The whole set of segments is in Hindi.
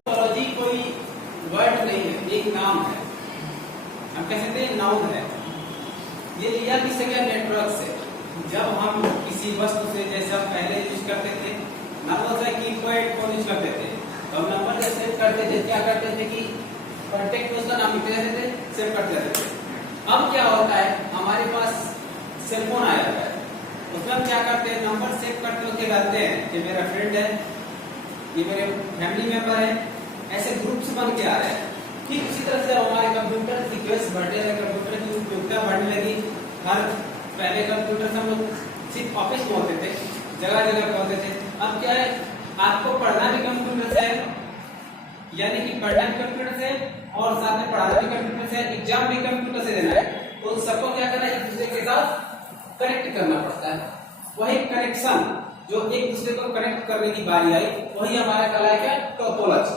टोपोलॉजी कोई वर्ड नहीं है, एक नाम है। हम कह सकते हैं नाउन है। ये लिया किससे गया? नेटवर्क से। जब हम किसी वस्तु से, जैसे हम पहले यूज करते थे नंबर कीपैड फोन यूज करते थे, तो हम नंबर जब सेव करते थे क्या करते थे कि कॉन्टेक्ट में उसका नाम लिखते रहते थे, सेव करते रहते थे। अब क्या होता है, हमारे पास सेल फोन आया है, उसमें हम क्या करते हैं, नंबर सेव करते होते रहते हैं कि मेरा फ्रेंड है, ये मेरे फैमिली मेंबर है, ऐसे ग्रुप्स बन के आ रहे हैं। ठीक उसी तरह से हमारे कंप्यूटर सीक्वेंस बढ़ने लगे, कंप्यूटर की उपयोगिता बढ़ने लगी। हर पहले कंप्यूटर हम लोग सिर्फ ऑफिस में होते थे, जगह जगह पे होते थे। अब क्या है, आपको पढ़ना भी कंप्यूटर से है, यानी कि पढ़ना भी कंप्यूटर से और साथ में पढ़ाना भी कंप्यूटर से, एग्जाम भी कंप्यूटर से देना है। तो सबको क्या करना है, एक दूसरे के साथ कनेक्ट करना पड़ता है। वही कनेक्शन जो एक दूसरे को कनेक्ट करने की बारी आई, वही हमारा कहलाएगा टोपोलॉजी।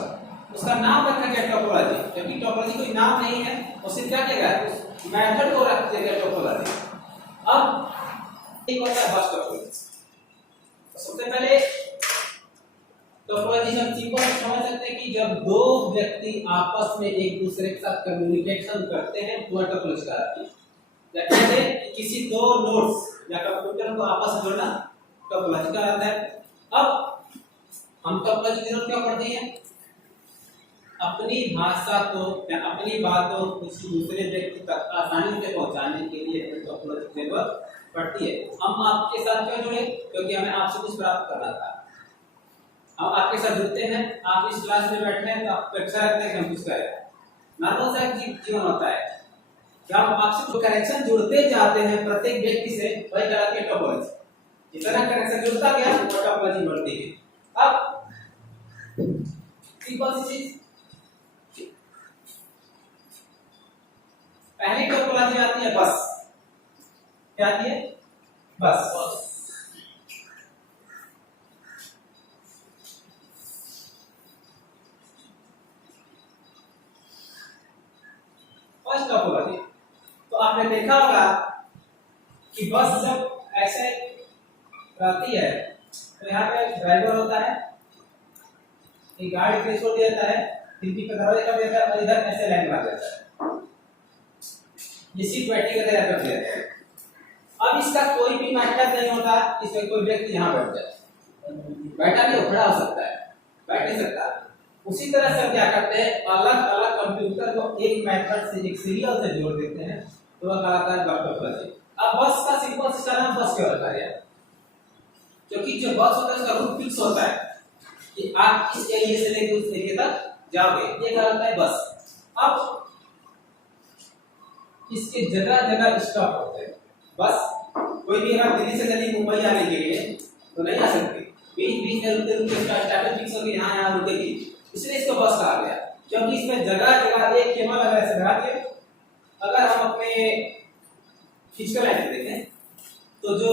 उसका नाम रखा गया टोपोलॉजी, क्योंकि टोपोलॉजी कोई नाम नहीं है, उससे क्या किया गया, उस मेथड को रख दिया गया टोपोलॉजी। अब एक होता है बस टोपोलॉजी। तो सबसे पहले टोपोलॉजी हम सिंपल समझ सकते हैं कि जब दो व्यक्ति आपस में एक दूसरे के साथ कम्युनिकेशन करते हैं, वो टोपोलॉजी कहलाती है। जैसे किसी दो नोड्स या कंप्यूटर को आपस में जोड़ना टोपोलॉजी कहलाता है। अब हम टोपोलॉजी की जरूरत क्या पड़ती है, अपनी भाषा को या अपनी बात को किसी दूसरे व्यक्ति तक आसानी से पहुंचाने के लिए टोपोलॉजी की जरूरत पड़ती है। हम आपके साथ क्यों जुड़े, क्योंकि हमें आपसे कुछ प्राप्त करना था। हम आपके साथ जुड़ते हैं, आप इस क्लास में बैठे हैं तो आपको अच्छा लगता है कि हम कुछ करें। नॉर्मल सा जीवन होता है, जब हम आपसे जो कनेक्शन जुड़ते जाते हैं प्रत्येक व्यक्ति से, वही कहलाती है टोपोलॉजी। जितना कनेक्शन जुड़ता गया वो टोपोलॉजी बढ़ती है। अब सिंपल सी चीज, पहली टोपोलॉजी आती है बस। क्या आती है? बस। First topology. तो आपने देखा होगा कि बस जब ऐसे रहती है तो यहाँ पे ड्राइवर होता है, एक गाड़ी पे छोड़ देता है, खिड़की पे दरवाजा कर देता है और इधर ऐसे लाइन मार देता है, ये सीट बैठी का तैयार कर देता है। अब इसका कोई भी मतलब नहीं होता इसमें कोई व्यक्ति यहाँ बैठ जाए, बैठा नहीं, खड़ा हो सकता है, बैठ नहीं सकता। उसी तरह से हम क्या करते हैं, अलग अलग कंप्यूटर को एक मेथड से, एक सीरियल से जोड़ देते हैं, तो वह कहलाता है बस टोपोलॉजी। अब बस का सिंपल सिस्टम है, बस क्यों रखा गया, क्योंकि जो बस होता है उसका रूट फिक्स होता है कि आप इस एरिया से लेकर उस एरिया तक जाओगे, ये कहलाता है बस। अब इसके जगह जगह स्टॉप होते हैं। बस कोई भी अगर दिल्ली से दिल्ली मुंबई आने के लिए तो नहीं आ सकती, बीच बीच में रुकते रुकते इसका स्टार्टिंग फिक्स होगी, यहाँ रुकेगी, इसलिए इसको बस कहा गया। क्योंकि इसमें जगह जगह एक केबल अगर ऐसे लगा के, अगर हम अपने फिजिकल लाइफ देखें तो जो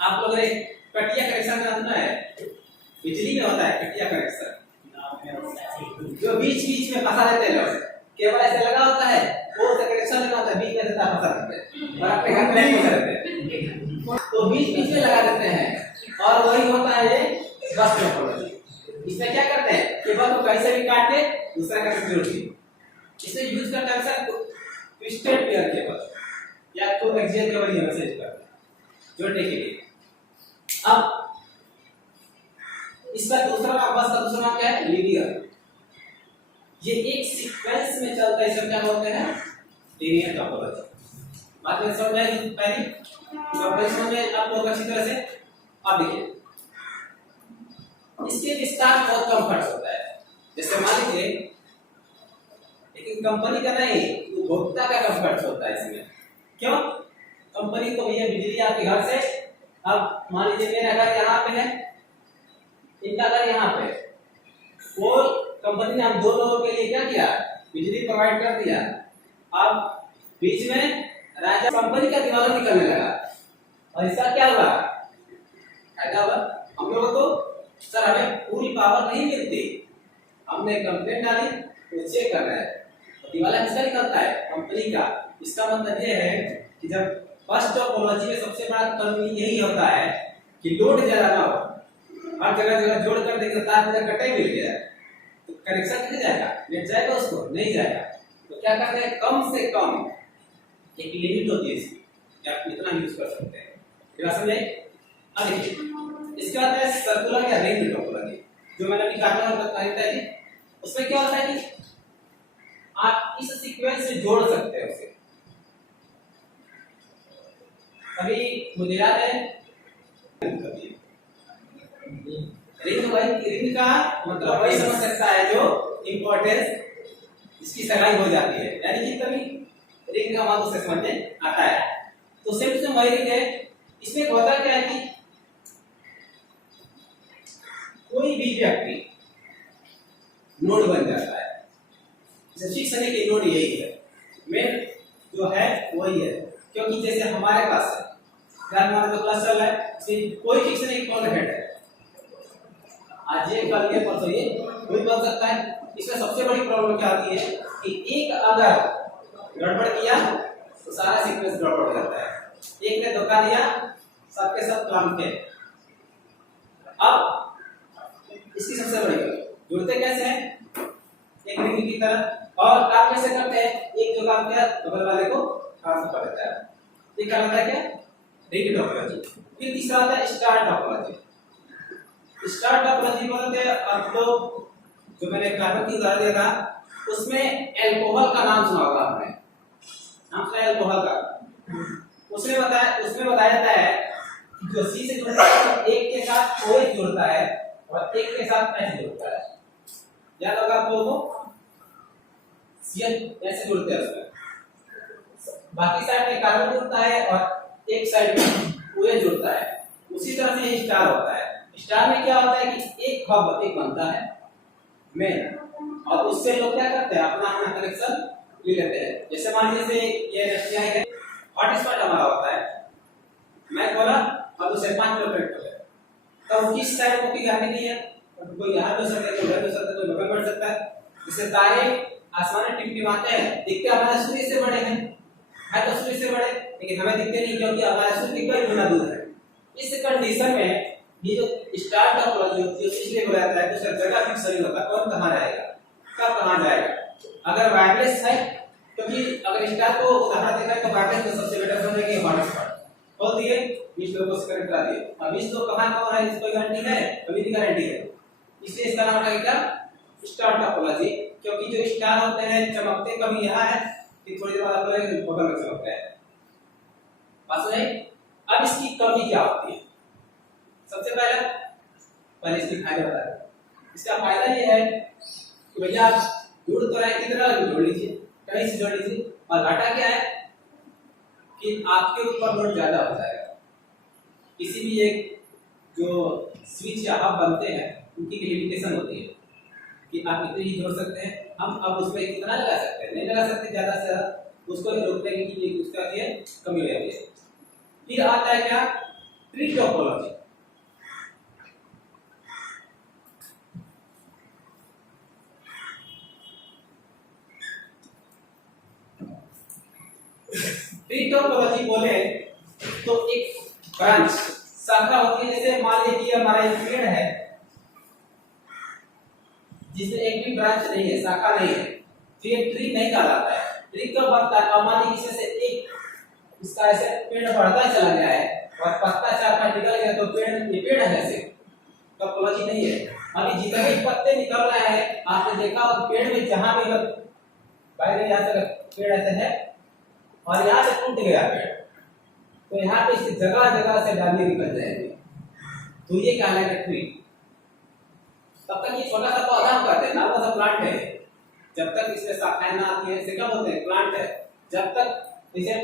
आप लोग ने कटिया कनेक्शन जानना है, बिजली में होता है कटिया कनेक्शन, जो बीच बीच में फंसा देते हैं लोग, केबल ऐसे लगा होता है, वो कनेक्शन लगा होता है, बीच में से फंसा देते हैं और अपने घर में फंसा देते हैं, तो बीच बीच में लगा देते हैं, और वही होता है ये बस टोपोलॉजी। इसमें क्या करते हैं, केबल को कहीं से भी काट के दूसरा कनेक्शन जोड़ते हैं। इसमें यूज करते हैं सर ट्विस्टेड पेयर केबल या तो एक्सियल केबल ये मैसेज करते हैं जोड़ने के लिए। अब इसका दूसरा नाम, बस का दूसरा नाम क्या है, लीनियर। ये एक सीक्वेंस में चलता है, सब क्या बोलते हैं, लीनियर टोपोलॉजी। बात में समझ आई पहली टोपोलॉजी में आप लोग अच्छी तरह से। अब देखिए इसके विस्तार बहुत कम खर्च होता है। जैसे मान लीजिए, लेकिन कंपनी का नहीं, उपभोक्ता का कम खर्च होता है इसमें। क्यों? कंपनी को भैया बिजली आपके घर से, अब मान लीजिए मेरा घर यहाँ पे है, इनका घर यहाँ पे, वो कंपनी ने हम दो लोगों के लिए क्या किया, बिजली प्रोवाइड कर दिया। अब बीच में राजा कंपनी का दिवाला निकलने लगा, और इसका क्या हुआ, फायदा हुआ हम लोगों को। सर हमें पूरी पावर नहीं मिलती, हमने कंप्लेंट डाली तो चेक कर रहे हैं, तो दिवाला किसका निकलता है, कंपनी का। इसका मतलब ये है कि जब फर्स्ट टोपोलॉजी में सबसे बड़ा कमी यही होता है कि लोड ज्यादा ना हो। हर जगह जगह जोड़ कर देंगे तार पूरा कटे मिल गया तो कनेक्शन कितने जाएगा, नेट जाएगा उसको नहीं जाएगा। तो क्या करते हैं, कम से कम एक लिमिट होती है इसकी कि आप कितना यूज कर सकते हैं। क्या समझे? अब देखिए इसके बाद है सर्कुलर या रिंग टोपोलॉजी, जो मैंने अभी कहा था कि उसमें क्या होता है कि आप इस सीक्वेंस से जोड़ सकते हैं उसे। अभी मुझे याद है रिंग का मतलब वही समझ सकता है जो इंपॉर्टेंस इसकी सगाई हो जाती है, यानी कि कभी रिंग का मान उसे समझ में आता है। तो सेम टू वही रिंग है। इसमें होता क्या है कि कोई भी व्यक्ति नोड बन जाता है। फिक्स होने की नोड यही है, मेन जो है वही है, क्योंकि जैसे हमारे पास है हमारा जो क्लास चल रहा है कोई फिक्स नहीं कौन हेड है, आज ये कल ये परसों ये कोई बन सकता है। इसमें सबसे बड़ी प्रॉब्लम क्या आती है कि एक अगर गड़बड़ किया तो सारा सीक्वेंस गड़बड़ हो जाता है। एक ने धोखा दिया सबके सब काम के। अब इसकी सबसे बड़ी जुड़ते कैसे हैं, एक रिंग की तरह, और काम कैसे करते हैं, एक जो काम किया बगल वाले को ट्रांसफर कर देता है। ये क्या होता है, क्या रिंग टोपोलॉजी। फिर तीसरा आता है स्टार टोपोलॉजी। स्टार टोपोलॉजी बोलते हैं अब तो जो मैंने कार्बन की उदाहरण दिया था उसमें अल्कोहल का नाम सुना होगा आपने, नाम सुना है अल्कोहल का। उसमें बताया जाता है कि जो सी से जुड़ता है तो एक के साथ OH जुड़ता है और एक के साथ H जुड़ता है। याद होगा आप लोगों को, CH ऐसे जुड़ते हैं उसमें, बाकी साइड में कार्बन जुड़ता है और एक साइड में OH जुड़ता है। उसी तरह से ये स्टार होता है। स्टार में क्या होता है कि एक हब एक बनता है मेन, और उससे लोग क्या करते हैं अपना अपना कनेक्शन ले लेते हैं। जैसे मान लीजिए ये रशिया है, हॉटस्पॉट हमारा होता है, मैं बोला अब उसे 5 किलो कनेक्ट हो गया, तब किस साइड को की गारंटी नहीं है, कोई यहाँ भी हो सकता है, कोई उधर भी हो सकता है, कोई बगल बढ़ सकता है। जैसे तारे आसमान में टिमटिमाते हैं, दिखते हमारे सूर्य से बड़े हैं, है तो सूर्य से बड़े, लेकिन हमें दिखते नहीं क्योंकि हमारे सूर्य कई गुना दूर है। इस कंडीशन में ये जो स्टार टोपोलॉजी होती है इसलिए बोला जाता है कि उसका जगह फिक्स नहीं होता, कौन कहां रहेगा कब कहां जाएगा। अगर वायरलेस है, क्योंकि अगर स्टार को उदाहरण देखा है तो वायरलेस में सबसे बेटर समझेंगे हॉटस्पॉट बोल दिए 20 लोगों से कनेक्ट करा दिए। अब 20 लोग कहां कहां है इसकी कोई गारंटी है, कभी नहीं गारंटी है। इसलिए इसका नाम है क्या, स्टार टोपोलॉजी, क्योंकि जो स्टार होते हैं चमकते कभी यहां है कि थोड़ी देर बाद आप लोग बगल में चमकते हैं। बात सुनिए, अब इसकी कमी क्या होती है। सबसे पहले इसके फायदे बताए। इसका फायदा ये है कि भैया आप दूर तो रहे कितना जोड़ लीजिए, कहीं से जोड़ लीजिए, और घाटा क्या है कि आपके ऊपर लोड ज्यादा हो जाएगा। किसी भी एक जो स्विच या हब बनते हैं उनकी लिमिटेशन होती है कि आप इतने ही जोड़ सकते हैं। हम अब उसमें कितना लगा सकते हैं, नहीं लगा सकते ज्यादा से ज्यादा, उसको रोकने के लिए उसका ये कमी हो जाती है। फिर आता है क्या, ट्री टोपोलॉजी। ट्री टोपोलॉजी बोले तो एक ब्रांच शाखा होती है। जैसे मान लीजिए हमारा एक पेड़ है जिसमें एक भी ब्रांच नहीं है, शाखा नहीं है, तो ये ट्री नहीं कहलाता है। ट्री कब बनता है, मान लीजिए से एक इसका ऐसे पेड़ बढ़ता चला गया है और पत्ता चार पांच निकल गया तो पेड़ है, ऐसे टोपोलॉजी नहीं है। अभी जितने भी पत्ते निकल रहे हैं आपने देखा और पेड़ में जहां भी बाहर यहाँ से पेड़ ऐसे है और यहाँ से टूट गया पेड़, तो यहाँ पे इस जगह जगह से डालियां निकल जाएंगी, तो ये कहलाएगा ट्री। तब तक ये छोटा सा पौधा हम कहते हैं ना, वो प्लांट है। जब तक इसमें शाखाएं ना आती है इसे क्या बोलते हैं, प्लांट है। जब तक इसे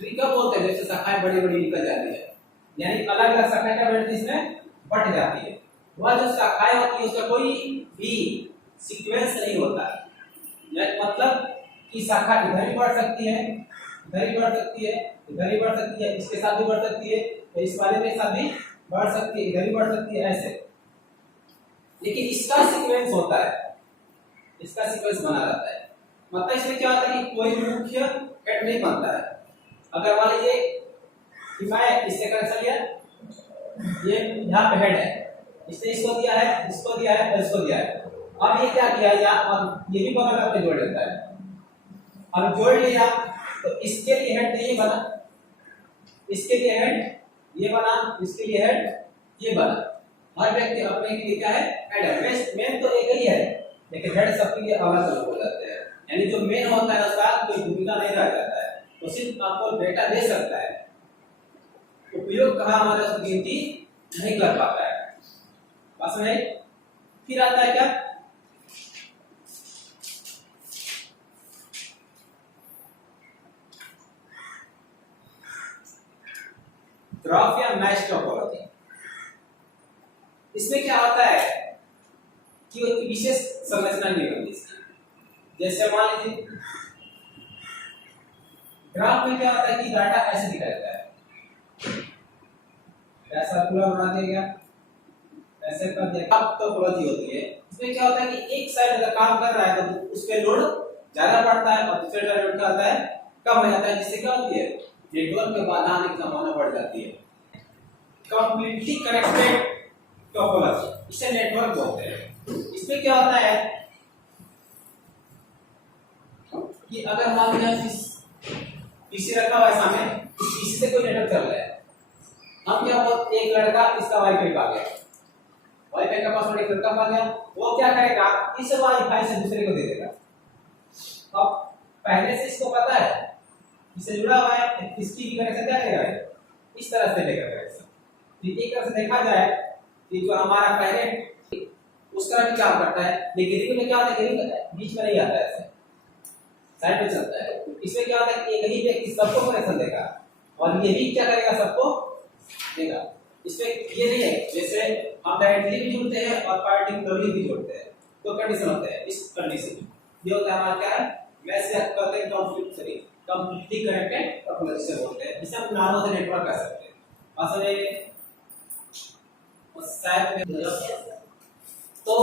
ट्री कब बोलते हैं, जैसे शाखाएं बड़ी बड़ी निकल जाती है, यानी अलग अलग शाखाएं क्या बैठती है इसमें बट जाती है। वह जो शाखाएं होती है उसका कोई भी सीक्वेंस नहीं होता, मतलब कि शाखा इधर भी बढ़ सकती है, इधर भी बढ़ सकती है, इधर भी बढ़ सकती है, इसके साथ भी बढ़ सकती है, तो इस वाले के साथ भी बढ़ सकती है, इधर भी बढ़ सकती है, ऐसे। लेकिन इसका सीक्वेंस होता है, इसका सीक्वेंस बना रहता है। मतलब इसमें क्या होता है कि कोई मुख्य हेड नहीं बनता है। अगर मान लीजिए कि मैं इससे कनेक्शन लिया, ये यहाँ पे हेड है, इसने इसको दिया है, इसको दिया है और इसको दिया है। अब ये क्या किया यहाँ, अब ये भी बगल अपने जोड़ लेता है। अब जोड़ लिया तो इसके लिए हेड ये बना, इसके लिए हेड ये बना, इसके लिए हेड ये बना। हर व्यक्ति अपने के लिए क्या है, हेड है। मेन तो एक ही है, लेकिन हेड सबके लिए अलग अलग हो जाते हैं। यानी जो मेन होता है उसका कोई भूमिका नहीं रह जाता है, वो सिर्फ आपको डेटा दे सकता है, उपयोग कहाँ हमारा उसकी गिनती नहीं कर पाता है। बात समझ आई? फिर आता है क्या, ग्राफ या मैच टोपोलॉजी। इसमें क्या होता है कि विशेष संरचना नहीं होती इसकी। जैसे मान लीजिए ग्राफ में क्या होता है कि डाटा ऐसे दिखाया जाता है, ऐसा पूरा बना दिया गया, ऐसे कर दिया, अब टोपोलॉजी होती है। इसमें क्या होता है कि एक साइड अगर काम कर रहा है तो उस पे लोड ज्यादा पड़ता है और दूसरे साइड लोड क्या होता है, कम हो जाता है, जिससे क्या होती है, नेटवर्क के बाधा आने की संभावना बढ़ जाती है। कंप्लीटली कनेक्टेड टोपोलॉजी, इसे नेटवर्क बोलते हैं। इसमें क्या होता है कि अगर मान लिया पीसी रखा हुआ है सामने, इस पीसी से कोई नेटवर्क चल रहा है, हम क्या बोलते, एक लड़का इसका वाईफाई पा गया, वाईफाई का पासवर्ड एक लड़का पा गया, वो क्या करेगा, इस वाईफाई से दूसरे को दे देगा। अब पहले से इसको पता है इससे जुड़ा हुआ है, इसकी भी कनेक्शन क्या करेगा, इस तरह से लेकर कनेक्शन। एक तरह से देखा जाए कि जो हमारा पहले उस तरह की काम करता है, लेकिन गिरिंग में क्या होता है, गिरिंग बीच में नहीं आता है, ऐसे साइड पे चलता है। इसमें क्या होता है कि एक ही व्यक्ति सबको कनेक्शन देगा और ये भी क्या करेगा, सबको देगा। इसमें ये नहीं है जैसे हम डायरेक्टली भी जुड़ते हैं और पार्टिकुलरली भी जुड़ते हैं, तो कंडीशन होते हैं। इस कंडीशन ये होता है हमारा क्या है, मैच से कहते हैं कंप्लीटली कनेक्टेड टोपोलॉजी से बोलते हैं। इसे हम नामों से नेटवर्क कह सकते हैं। शायद तो